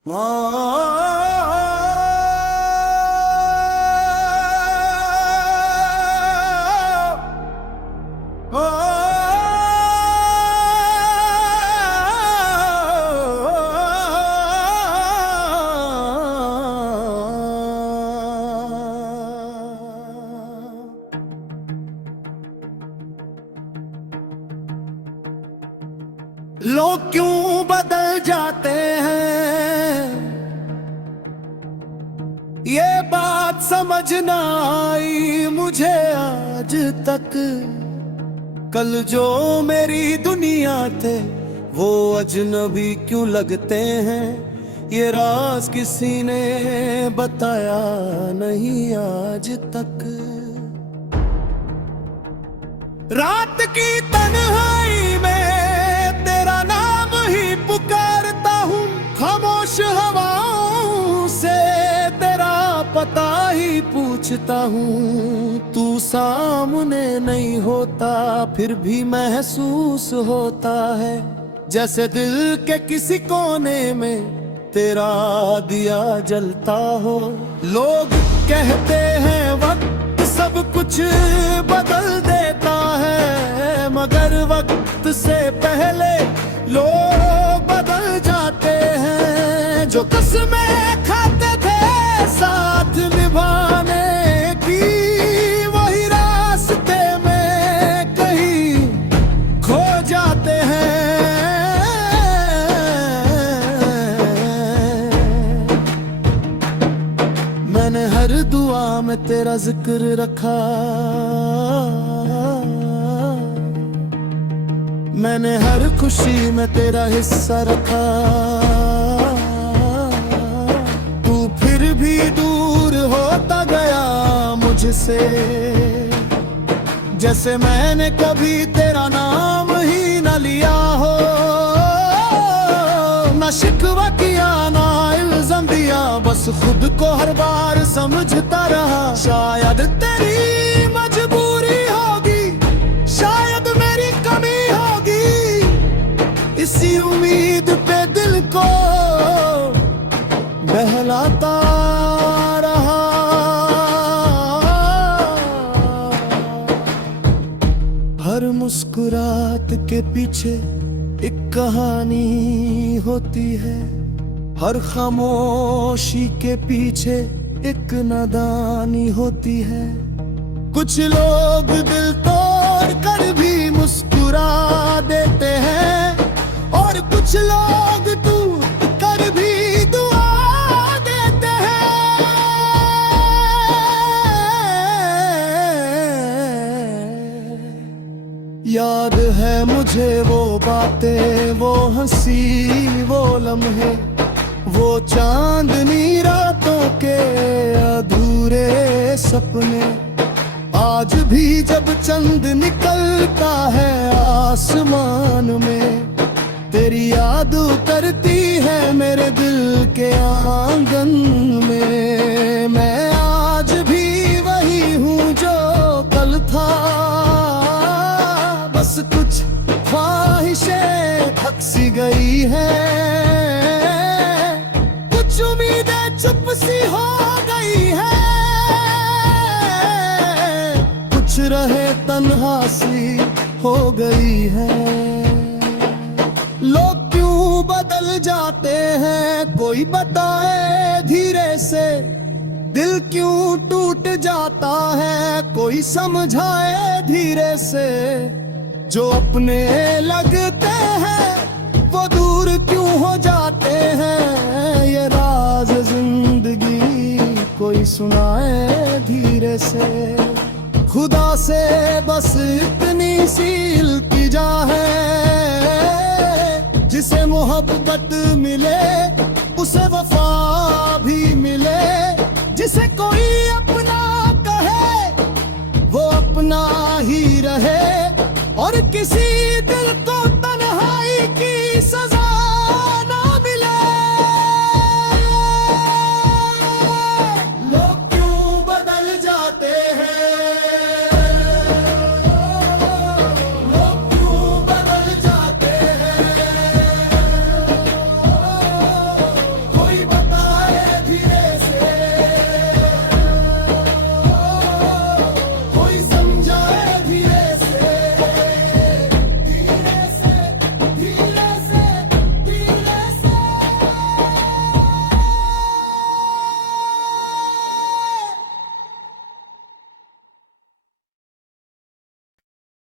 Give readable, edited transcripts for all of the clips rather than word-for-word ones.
लोग क्यों बदल जाते हैं, ये बात समझ ना आई मुझे आज तक। कल जो मेरी दुनिया थे वो अजनबी क्यों लगते हैं, ये राज किसी ने बताया नहीं आज तक। रात की तन्हाई में तेरा नाम ही पुकारता हूँ, खामोश हवाओं से तेरा पता ही पूछता हूँ। तू सामने नहीं होता फिर भी महसूस होता है, जैसे दिल के किसी कोने में तेरा दिया जलता हो। लोग कहते हैं वक्त सब कुछ बदल देता है, मगर वक्त से पहले लोग बदल जाते हैं। जो कसमें खाते थे साथ निभाने की, वही रास्ते में कहीं खो जाते हैं। मैंने हर दुआ में तेरा जिक्र रखा, मैंने हर खुशी में तेरा हिस्सा रखा। तू फिर भी दूर होता गया मुझसे, जैसे मैंने कभी तेरा नाम ही न लिया हो। ना शिकवा किया ना इल्जाम दिया, बस खुद को हर बार समझता रहा। शायद तेरी मजबूरी होगी, शायद मेरी कमी होगी, इसी उम्मीद पे दिल को बहलाता रहा। हर मुस्कुराहट के पीछे एक कहानी होती है, हर खामोशी के पीछे एक नादानी होती है। कुछ लोग दिल तोड़ कर भी मुस्कुरा देते हैं, और कुछ लोग टूट कर भी दुआ देते हैं। याद है मुझे वो बातें, वो हंसी वो लम्हे, वो चांदनी रातों के अधूरे सपने। आज भी जब चंद निकलता है आसमान में, तेरी याद उतरती है मेरे दिल के आंगन में। मैं आज भी वही हूँ जो कल था, बस कुछ ख्वाहिशें थक सी गई है, कुछ उम्मीदें चुप सी हो गई है, कुछ रहे तन्हा सी हो गई है। लोग क्यों बदल जाते हैं कोई बताए धीरे से, दिल क्यों टूट जाता है कोई समझाए धीरे से। जो अपने लगते हैं वो दूर क्यों हो जाते हैं, ये राज जिंदगी कोई सुनाए धीरे से। खुदा से बस इतनी सी इल्तिजा है, जिसे मोहब्बत मिले उसे वफा भी मिले। जिसे कोई अपना कहे वो अपना ही रहे, और किसी दिल को तन्हाई की सजा ना मिले। लोग क्यों बदल जाते हैं, लोग क्यों बदल जाते हैं, कोई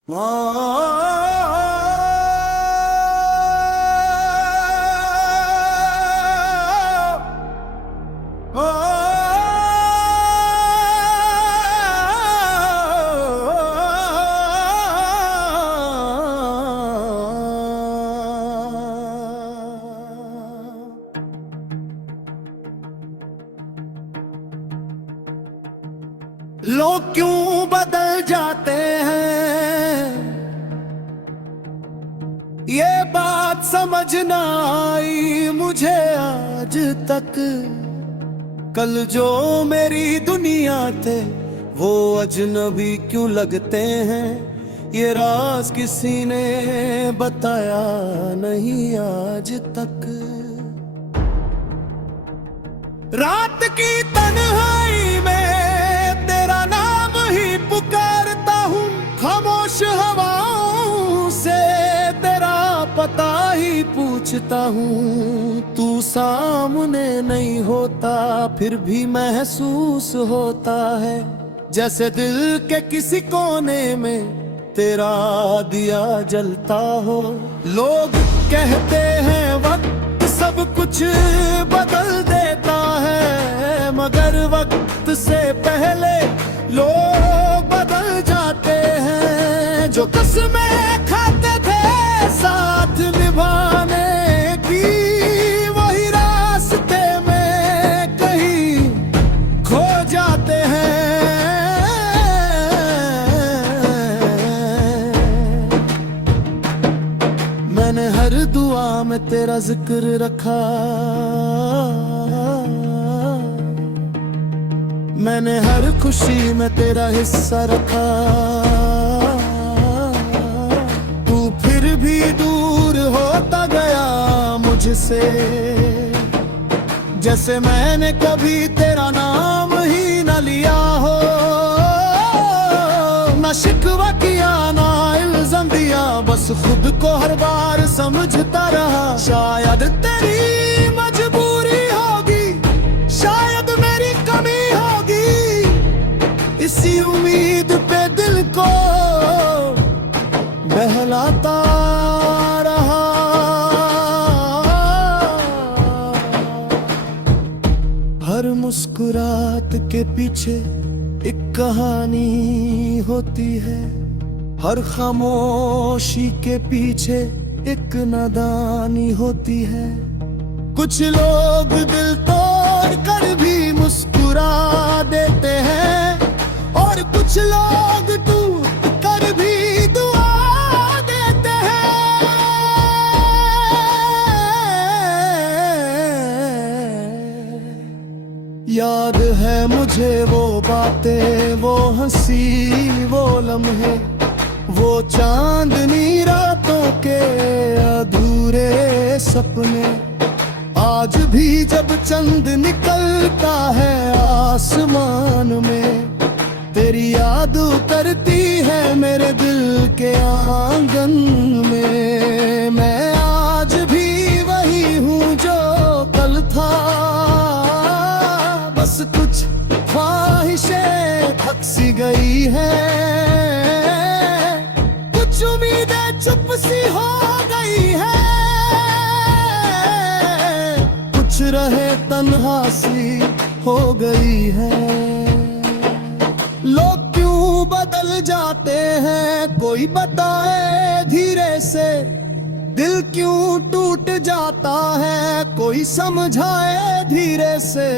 लोग क्यों बदल जाते हैं, ये बात समझ ना आई मुझे आज तक। कल जो मेरी दुनिया थे वो अजनबी क्यों लगते हैं, ये राज किसी ने बताया नहीं आज तक। रात की तन्हाई में तेरा नाम ही पुकारता हूँ, खामोश हवाओं से तेरा पता ही पूछता हूँ। तू सामने नहीं होता फिर भी महसूस होता है, जैसे दिल के किसी कोने में तेरा दिया जलता हो। लोग कहते हैं वक्त सब कुछ बदल देता है, मगर वक्त से पहले लोग बदल जाते हैं। जो कसमें खाते थे साथ निभाने की, वही रास्ते में कहीं खो जाते हैं। मैंने हर दुआ में तेरा जिक्र रखा, मैंने हर खुशी में तेरा हिस्सा रखा। तू फिर भी दूर होता गया मुझसे, जैसे मैंने कभी तेरा नाम ही न लिया हो। ना शिकवा किया ना इल्जाम दिया, बस खुद को हर बार समझता रहा। शायद तेरी मजबूरी होगी, शायद मेरी कमी होगी, इसी उम्मीद पे दिल को बहलाता रहा। हर मुस्कुराहट के पीछे एक कहानी होती है, हर खामोशी के पीछे एक नादानी होती है। कुछ लोग दिल तोड़ कर भी मुस्कुरा देते हैं, और कुछ लोग टूट कर भी दुआ देते हैं। याद है मुझे वो बातें, वो हंसी वो लम्हे, वो चांदनी रातों के अधूरे सपने। आज भी जब चंद निकलता है आसमान में, तेरी याद उतरती है मेरे दिल के आंगन में। मैं आज भी वही हूँ जो कल था, बस कुछ ख्वाहिशें थक सी गई है, कुछ उम्मीदें चुप सी हो गई है, कुछ रहे तन्हा सी हो गई है। लोग क्यों बदल जाते हैं कोई बताए धीरे से, दिल क्यों टूट जाता है कोई समझाए धीरे से।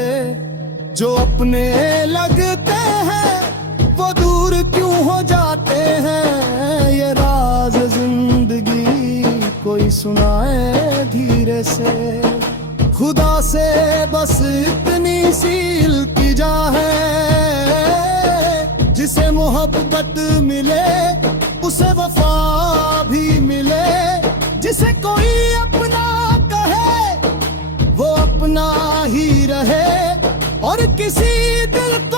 जो अपने लगते हैं वो दूर क्यों हो जाते हैं, ये राज जिंदगी कोई सुनाए धीरे से। खुदा से बस इतनी सी इल्तिजा है, जिसे मोहब्बत मिले उसे वफा भी मिले, जिसे कोई अपना कहे वो अपना ही रहे, और किसी दिल को